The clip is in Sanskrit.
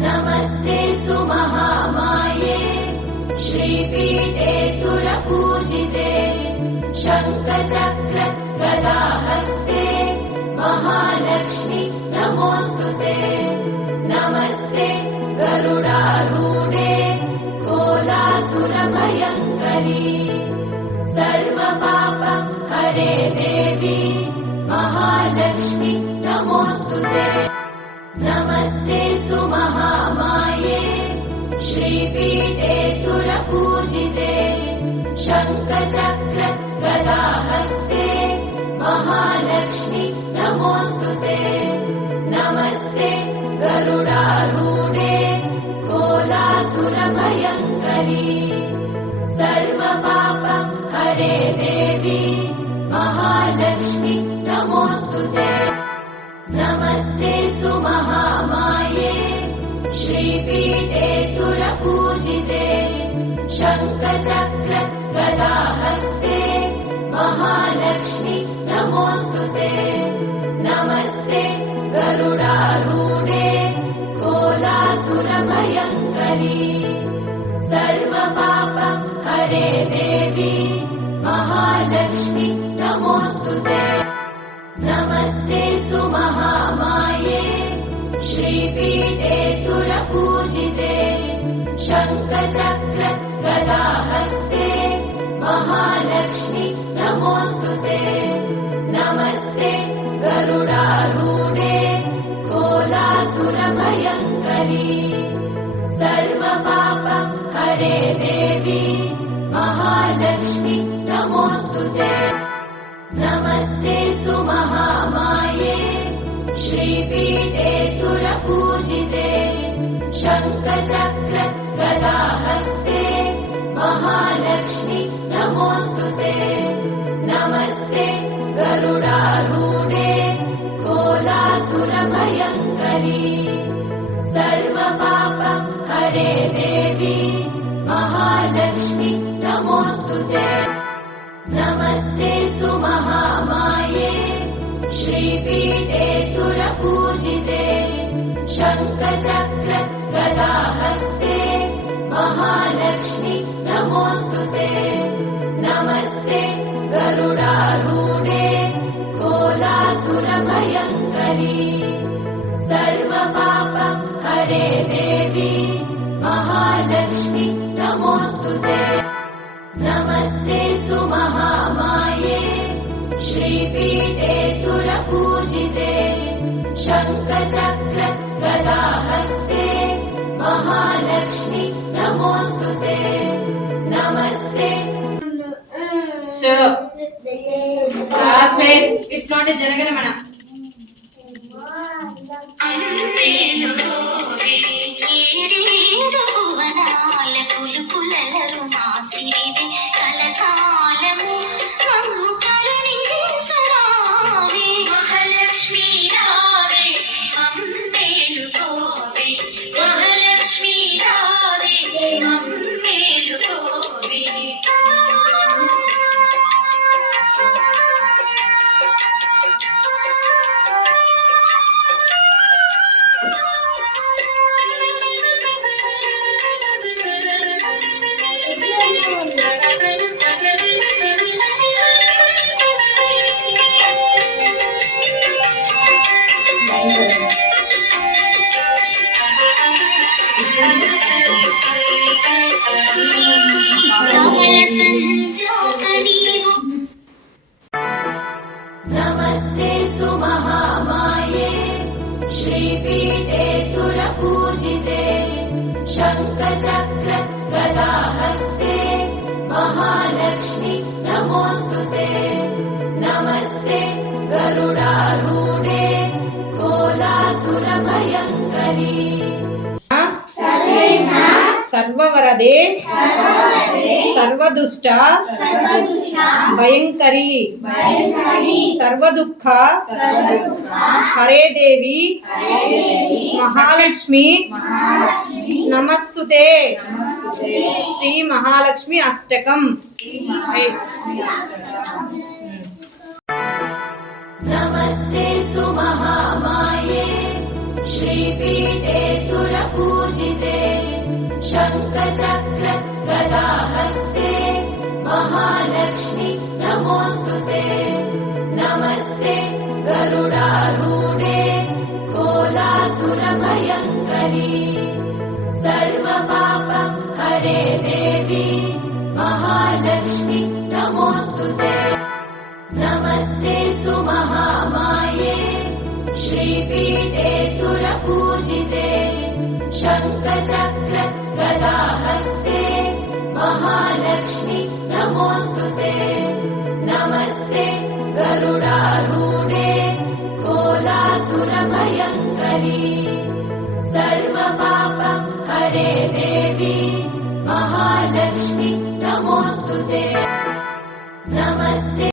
नमस्तेऽस्तु महामाये श्रीपीठे सुरपूजिते शङ्खचक्र गदाहस्ते महालक्ष्मी नमोऽस्तुते। नमस्ते गरुडारूढे कोलासुरभयङ्करी सर्वपाप हरे देवी महालक्ष्मी नमोऽस्तुते। नमस्तेऽस्तु महामाये श्रीपीठे सुरपूजिते शङ्खचक्र गदाहस्ते महालक्ष्मी नमोऽस्तुते। नमस्ते गरुडारूढे कोलासुरभयङ्करी सर्वपाप हरे देवी महालक्ष्मी नमोऽस्तुते। नमस्तेऽस्तु महामाये श्रीपीठे सुरपूजिते शङ्खचक्र गदाहस्ते महालक्ष्मी नमोऽस्तुते। नमस्ते गरुडारूढे कोलासुरभयङ्करी सर्वपाप हरे देवी महालक्ष्मी नमोऽस्तुते। नमस्तेऽस्तु महामाये श्रीपीठे सुरपूजिते शङ्खचक्र गदाहस्ते महालक्ष्मी नमोऽस्तुते। नमस्ते गरुडारूढे कोलासुरभयङ्करी सर्वपाप हरे देवी महालक्ष्मी नमोऽस्तुते। नमस्तेऽस्तु महामाये श्रीपीठे सुरपूजिते शङ्खचक्र गदाहस्ते महालक्ष्मी नमोऽस्तुते। नमस्ते गरुडारूढे कोलासुरभयङ्करी सर्वपाप हरे देवी महालक्ष्मी नमोऽस्तुते। नमस्तेऽस्तु महामाये श्रीपीठे सुरपूजिते शङ्खचक्र गदाहस्ते महालक्ष्मी नमोऽस्तुते। नमस्ते गरुडारूढे कोलासुरभयङ्करी सर्वपाप हरे देवी महालक्ष्मी नमोऽस्तुते। नमस्तेऽस्तु महामाये श्रीपीठे सुरपूजिते शङ्खचक्र गदाहस्ते महालक्ष्मी नमोऽस्तुते। नमस्ते it's not a janaganamana. नमस्तेऽस्तु महामाये श्रीपीठे सुरपूजिते शङ्खचक्र गदाहस्ते महालक्ष्मी नमोऽस्तुते। नमस्ते गरुडारूढे कोलासुरभयङ्करी सर्ववरदे सर्वदुष्ट भयंकरी सर्वदुःख हरे देवी महालक्ष्मी नमस्तुते। श्री महालक्ष्मी अष्टकम। नमस्तेऽस्तु महामाये श्रीपीठे सुरपूजिते शङ्खचक्र गदाहस्ते महालक्ष्मी नमोऽस्तुते नमस्ते गरुडारूढे कोलासुरभयङ्करी सर्वपाप हरे देवी महालक्ष्मी नमोऽस्तुते नमस्तेऽस्तु महामाये श्रीपीठे सुरपूजिते शङ्खचक्र गदाहस्ते महालक्ष्मी नमोऽस्तुते नमस्ते गरुडारूढे कोलासुरभयङ्करी सर्वपाप हरे देवी महालक्ष्मी नमोऽस्तुते नमस्ते